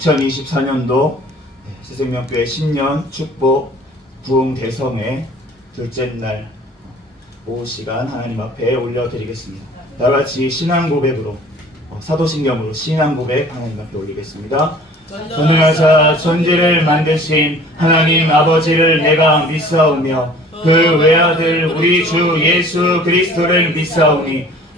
2024년도 새생명교회 신년 축복 부흥 대성의 둘째 날 오후 시간 하나님 앞에 올려드리겠습니다. 다 같이 신앙 고백으로 어, 사도신경으로 신앙 고백 하나님 앞에 올리겠습니다. 전능하사 천지를 만드신 하나님 아버지를 내가 믿사오며 그 외아들 우리 주 예수 그리스도를 믿사오니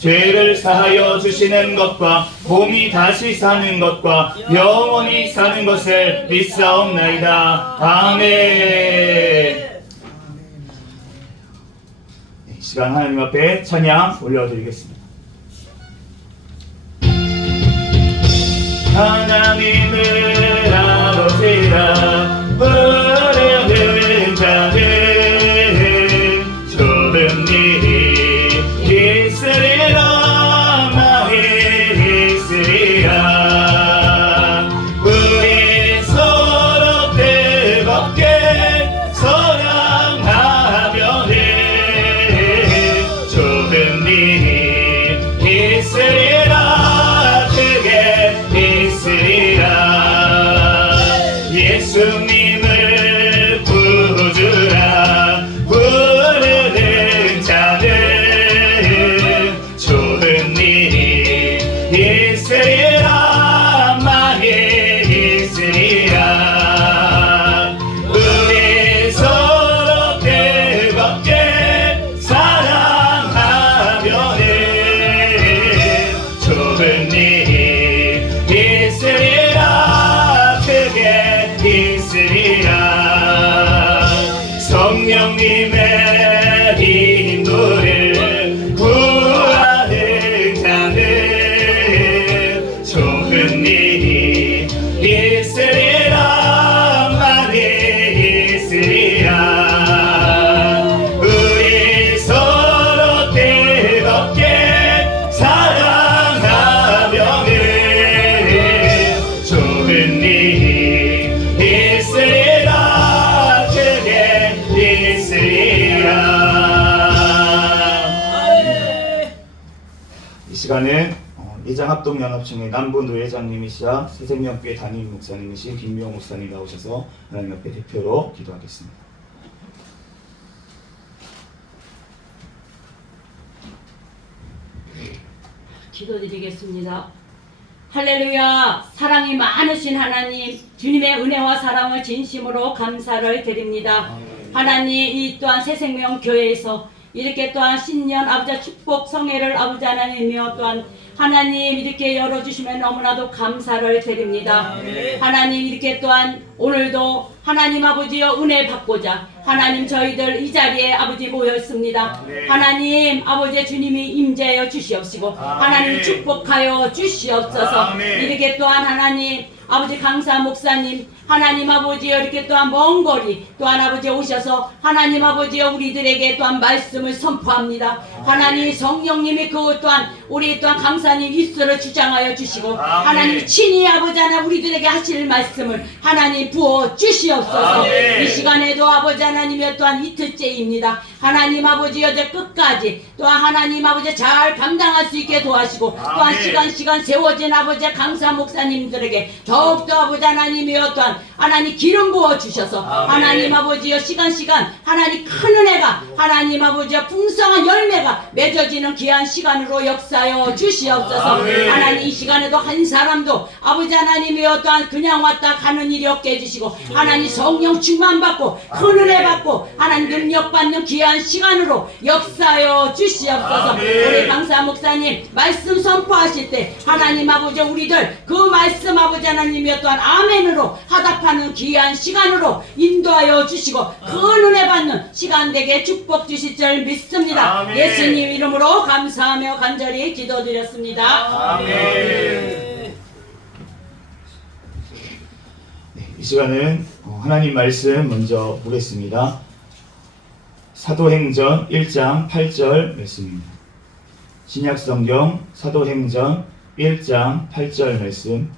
죄를 사하여 주시는 것과 몸이 다시 사는 것과 영원히 사는 것을 믿사옵나이다. 아멘. 이 시간 하나님 앞에 찬양 올려드리겠습니다. 하나님을 일이 있으리라. 많이 있으리라. 우리 서로 뜨겁게 사랑하며는 좋은 일이 있으리라. 크게 있으리라. 이 시간에 어, 예장합동연합총회 남부 노회장님이시자 새생명교회 담임 목사님이신 김명 목사님 나오셔서 하나님 앞에 대표로 기도하겠습니다. 기도드리겠습니다. 할렐루야! 사랑이 많으신 하나님, 주님의 은혜와 사랑을 진심으로 감사를 드립니다. 하나님, 이 또한 새생명 교회에서 이렇게 또한 신년 아버지 축복 성회를 아버지 하나님이며 또한 하나님 이렇게 열어주시면 너무나도 감사를 드립니다. 하나님 이렇게 또한 오늘도 하나님 아버지여 은혜 받고자 하나님 저희들 이 자리에 아버지 모였습니다. 하나님 아버지 주님이 임재하여 주시옵시고 하나님 축복하여 주시옵소서 아멘. 이렇게 또한 하나님 아버지 강사 목사님 하나님 아버지여 이렇게 또한 먼 거리 또한 아버지 오셔서 하나님 아버지여 우리들에게 또한 말씀을 선포합니다. 하나님 성령님이 그 또한 우리 또한 강사님 입술을 주장하여 주시고 아멘. 하나님 친히 아버지 하나 우리들에게 하실 말씀을 하나님 부어 주시옵소서 아멘. 이 시간에도 아버지 하나님의 또한 이틀째입니다. 하나님 아버지 여제 끝까지 또한 하나님 아버지 잘 감당할 수 있게 도와시고 또한 아멘. 시간 시간 세워진 아버지 강사 목사님들에게 더욱더 아버지 하나님이여 또한 하나님 기름 부어 주셔서. 하나님 아버지여 시간 시간 하나님 큰 은혜가 하나님 아버지여 풍성한 열매가 맺어지는 귀한 시간으로 역사여 주시옵소서 아멘. 하나님 이 시간에도 한 사람도 아버지 하나님이여 또한 그냥 왔다 가는 일이 없게 해주시고 하나님 성령 충만 받고 큰 은혜 받고 하나님 능력 받는 귀한 시간으로 역사여 주시옵소서 아멘. 우리 강사 목사님 말씀 선포하실 때 하나님 아버지 우리들 그 말씀 아버지 하나님이여 또한 아멘으로 하 답하는 귀한 시간으로 인도하여 주시고 큰 은혜 받는 시간 되게 축복 주실 줄 믿습니다 아멘. 예수님 이름으로 감사하며 간절히 기도드렸습니다 아멘. 이 시간은 어, 하나님 말씀 먼저 보겠습니다. 사도행전 1장 8절 말씀입니다. 신약성경 사도행전 1장 8절 말씀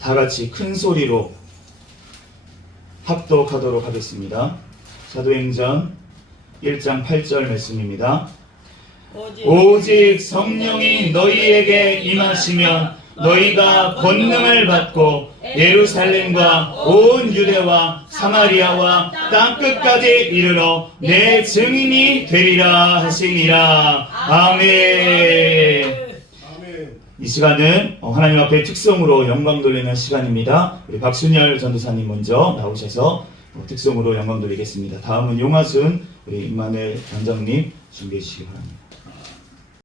다 같이 큰 소리로 합독하도록 하겠습니다. 사도행전 1장 8절 말씀입니다. 오직 성령이 너희에게 임하시면 너희가 권능을 받고 예루살렘과 온 유대와 사마리아와 땅 끝까지 이르러 내 증인이 되리라 하시니라. 아멘. 이 시간은 어, 하나님 앞에 특성으로 영광 돌리는 시간입니다. 우리 박순열 전도사님 먼저 나오셔서 어, 특성으로 영광 돌리겠습니다. 다음은 용화순 우리 임마늘 단장님 준비해 주시기 바랍니다.